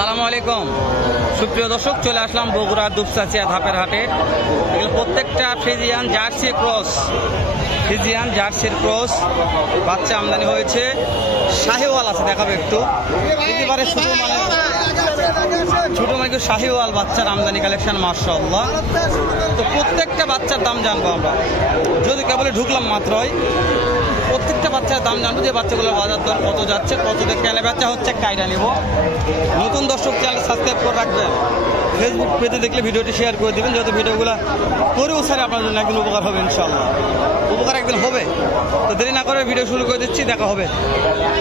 আসসালামু আলাইকুম সুপ্রিয় দর্শক, চলে আসলাম বগুড়া দুপচাচিয়া ধাপের হাটে। এগুলো প্রত্যেকটা ফ্রিজিয়ান জার্সির ক্রস বাচ্চা আমদানি হয়েছে। শাহিওয়াল আছে, দেখাবো একটু। একেবারে ছোট মানে শাহিওয়াল বাচ্চার আমদানি কালেকশন, মাশাআল্লাহ। তো প্রত্যেকটা বাচ্চার দাম জানবো আমরা, যদি কেবলে ঢুকলাম মাত্রই। প্রত্যেকটা বাচ্চার দাম জানবো, যে বাচ্চাগুলোর বাজার দর কত যাচ্ছে, কত কেনা বেচা হচ্ছে, একটা আইডিয়া নেব। নতুন দর্শক চ্যানেল সাবস্ক্রাইব করে রাখবেন। ফেসবুক পেজে দেখলে ভিডিওটি শেয়ার করে দেবেন, যেহেতু ভিডিওগুলো করেও স্যার আপনার জন্য একদিন উপকার হবে, ইনশাআল্লাহ উপকার একদিন হবে। তো দেরি না করে ভিডিও শুরু করে দিচ্ছি, দেখা হবে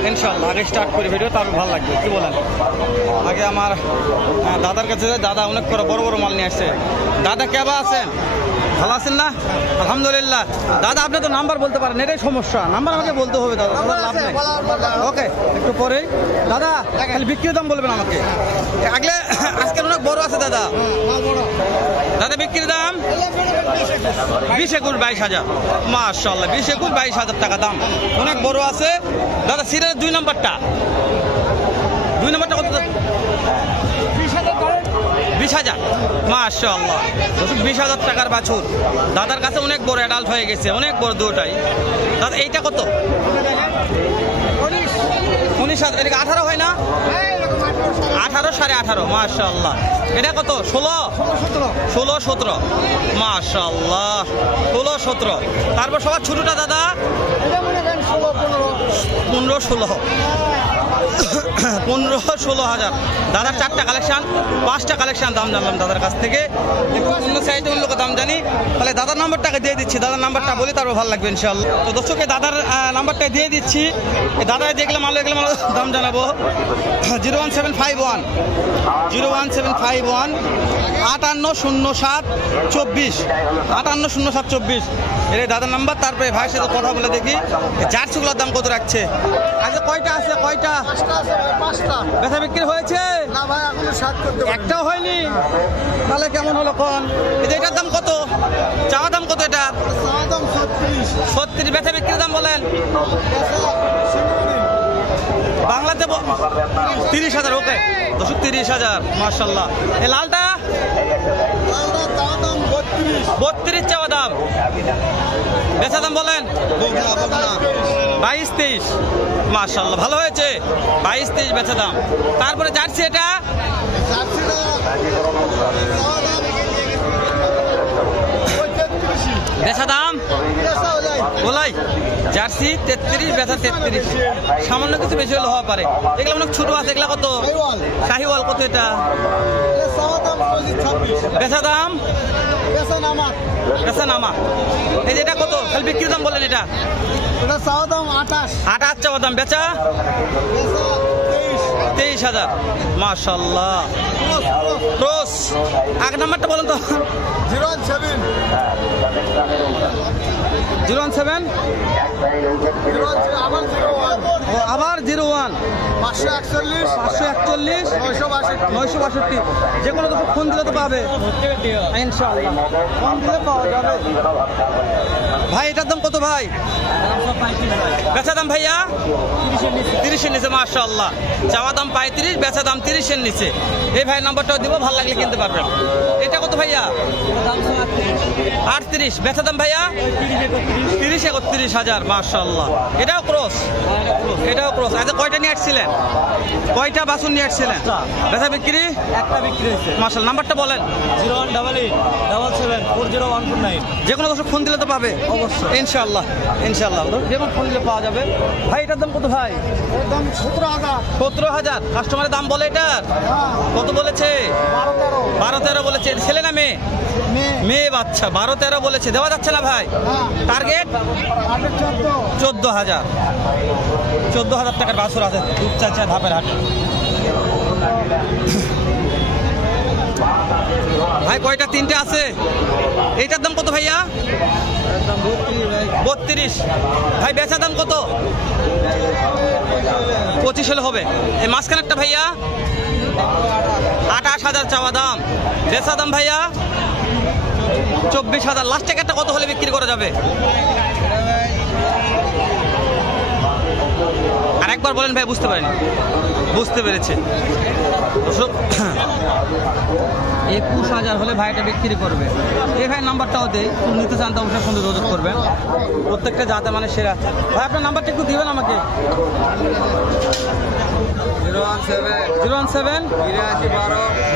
ইনশাআল্লাহ। আগে স্টার্ট করি ভিডিও, তারপর ভালো লাগবে, কি বলেন? আগে আমার দাদার কাছে, দাদা অনেক করে বড় বড় মাল নিয়ে আসছে। দাদা কেবা আছেন? ভালো আছেন না? আলহামদুলিল্লাহ। দাদা আপনি তো নাম্বার বলতে পারেন, এটাই সমস্যা, নাম্বার আমাকে বলতে হবে দাদা, লাভ নেই। ওকে, একটু পরেই দাদা খালি বিক্রির দাম বলবেন আমাকে। আগলে আজকাল অনেক বড় আছে দাদা। দাদা বিক্রির দাম 20-22,000, মাশাআল্লাহ। 20-22,000 টাকা দাম, অনেক বড় আছে দাদা। সিরিয়াল 2 নম্বরটা কত? 20,000, মাশাআল্লাহ। 20,000 টাকার বাছুর দাদার কাছে, অনেক বড় অ্যাডাল্ট হয়ে গেছে, অনেক বড় দুটাই। দাদা এইটা কত? 19,000। এদিকে 18 হয় না? 18, 18.5, মাশাআল্লাহ। এটা কত? 16-17, মাশাআল্লাহ। 16-17। তারপর সবার ছোটটা দাদা 15-16,000। দাদার 4টা কালেকশন, 5টা কালেকশন দাম জানলাম দাদার কাছ থেকে। অন্য সাইডে অন্য লোকের দাম জানি, তাহলে দাদার নাম্বারটাকে দিয়ে দিচ্ছি। দাদার নাম্বারটা বলি, তারপর ভালো লাগবে ইনশাআল্লাহ। তো দর্শকে দাদার নাম্বারটা দিয়ে দিচ্ছি। দাদা যেগুলো মাল এগুলো মাল দাম জানাবো। 01751 580724 580724, এর দাদার নাম্বার। তারপরে ভাইয়ের সাথে কথা বলে দেখি জার্সিগুলোর দাম কত রাখছে। আচ্ছা কয়টা আছে? কয়টা? 5টা। বেচা বিক্রি হয়েছে না ভাই? এখনো একটাও হয়নি। তাহলে কেমন হলো কোন? এটার দাম কত? চাওয়া দাম কত? এটা চাওয়া দাম 36। বেচা বিক্রির দাম বলেন বাংলাতে 30,000। ওকে দর্শক, 30,000, মাশাআল্লাহ। এই লালটা 32 চাওয়া দাম, বেচা দাম বলেন 22-23, মাশাআল্লাহ। ভালো হয়েছে, 22-23 বেচা দাম। তারপরে জার্সি, এটা বেচা দাম বলাই জার্সি 33, বেচা 33। সামান্য কিছু বেশি হলে হওয়া পারে। এগুলো অনেক ছোট আছে। এগুলা কত? শাহিওয়াল কত? এটা বেচা দাম নামা। এই যে এটা কত? খালি বিক্রির দাম বলেন। এটা চাওয়া দাম 28 চাওয়া দাম, বেচা 23,000, মাশাআল্লাহ। ক্রস এক নাম্বারটা বলেন তো। 017 আবার 01 541 962। যে কোনো ফোন দিলে তো পাবে ইনশাআল্লাহ, ফোন দিলে পাওয়া যাবে। ভাই এটার দাম কত ভাই? বেচা দাম ভাইয়া 30-এর নিচে, মাশাআল্লাহ। চাওয়া দাম 35, বেচা দাম 30-এর নিচে। এই ভাই নাম্বারটাও দিব, ভালো লাগলে কিনতে পারবেন। এটা কত ভাইয়া? 38, বেচা দাম ভাইয়া 30-31,000, মাশাআল্লাহ। এটাও ক্রস, এটাও ক্রস। আচ্ছা কয়টা নিয়ে আসছিলেন? কয়টা বাছুর নিয়ে আসছিলেন? বেচা বিক্রি একটা বিক্রি হয়েছে, মাশাআল্লাহ। নাম্বারটা বলেন। 01887401449। যে কোনো দর্শক ফোন দিলে তো পাবে অবশ্যই, ইনশাআল্লাহ। যে কোনো ফোন দিলে পাওয়া যাবে। ভাই এটার দাম কত ভাই? এর দাম 17,000। কাস্টমারের দাম বলে এটার কত বলেছে? 12-13 বলেছে। ছেলে না মেয়ে? মেয়ে বাচ্চা। 12-13 বলেছে, দেওয়া যাচ্ছে না ভাই? টার্গেট 14,000 টাকার বাছুর আছে দুপচাচিয়া ধাপের হাটে। ভাই কয়টা? 3টে আছে। এইটার দাম কত ভাইয়া? 32। ভাই বেচা দাম কত? 25 হলে হবে। এই মাঝখানেরটা ভাইয়া 28,000 চাওয়া দাম, বেচা দাম ভাইয়া 24,000। লাস্ট টাকাটা কত হলে বিক্রি করা যাবে? আরেকবার বলেন ভাই, বুঝতে পারিনি। বুঝতে পেরেছি। 21,000 হলে ভাইটা বিক্রি করবে। এই ভাই নাম্বারটাও দেই, নিতে চান তো অবশ্যই সঙ্গে যোগাযোগ করবেন। প্রত্যেকটা জাতে মানে সেরা। ভাই আপনার নাম্বারটা একটু দিবেন আমাকে। 017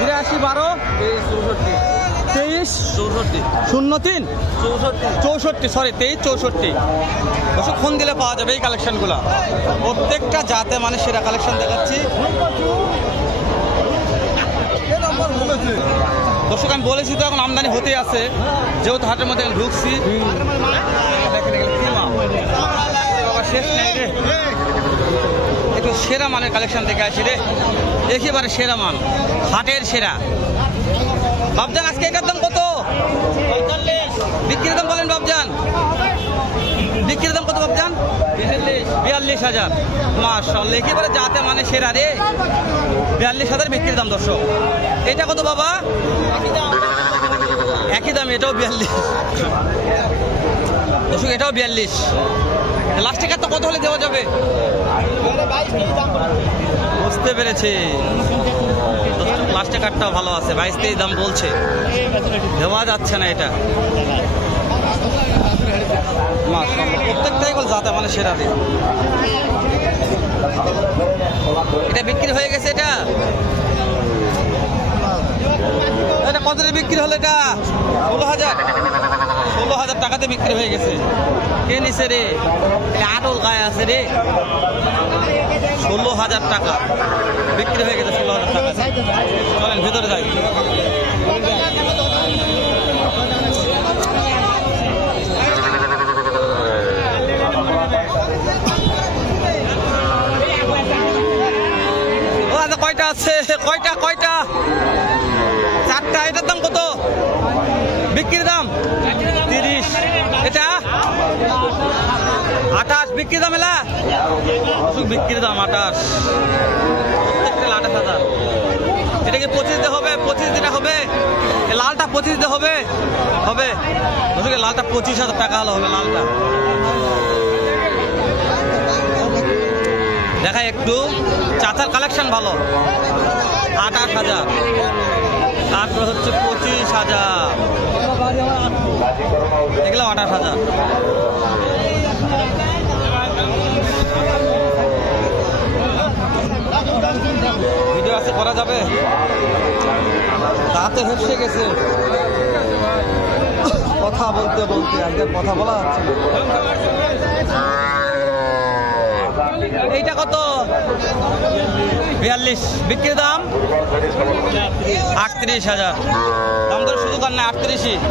82 12 23 64 সরি 23 64। দর্শক ফোন দিলে পাওয়া যাবে এই কালেকশনগুলো। প্রত্যেকটা জাতে মানে সেরা কালেকশন দেখাচ্ছি। দর্শক আমি বলেছি তো এখন আমদানি হতেই আছে, যেহেতু হাটের মধ্যে ঢুকছি। শেষ নেই রে, একটু সেরা মানের কালেকশন দেখে আসি রে, একেবারে সেরা মান, হাটের সেরা। বাবজান আজকে এটার দাম কত? বিক্রির দাম বলেন বাবজান, বিক্রির দাম কত বাবজান? 42,000। মাশাআল্লাহ, একেবারে জাতে মানে সেরা রে, 42,000 বিক্রির দাম। দর্শক এটা কত বাবা? একই দাম, এটাও 42। দর্শক এটাও 42। লাস্টে কাটটা কত হলে দেওয়া যাবে? বুঝতে পেরেছি, লাস্টে কাটটাও ভালো আছে, 22-23 দাম বলছে, দেওয়া যাচ্ছে না এটা। প্রত্যেকটাই বল যাতে মানে সেরা রে। এটা বিক্রি হয়ে গেছে, এটা কত বিক্রি হলো? এটা 16,000 টাকাতে বিক্রি হয়ে গেছে। কে নিছে রে? আটল গায়ে আছে রে। 16,000 টাকা বিক্রি হয়ে গেছে, 16,000 টাকা। চলেন ভিতরে যাই। কয়টা আছে? কয়টা? 4টা। এটার দাম কত? বিক্রির দাম 30। এটা 28 বিক্রির দাম। এলা বিক্রির দাম 28। 28,000। এটাকে 25 দিতে হবে, 25 দিনে হবে। লালটা 25 দিতে হবে। লালটা 25,000 টাকা হলে হবে। লালটা দেখাই একটু, চাচার কালেকশন ভালো। 28,000। তারপর হচ্ছে 25,000, এগুলো 28,000। ভিডিও আছে, করা যাবে? তাতে হেসে গেছে কথা বলতে আজকে কথা বলা যাচ্ছে না। এইটা কত? 42 বিক্রির দাম 38,000। দাম ধরে সুযোগ আর না, 38।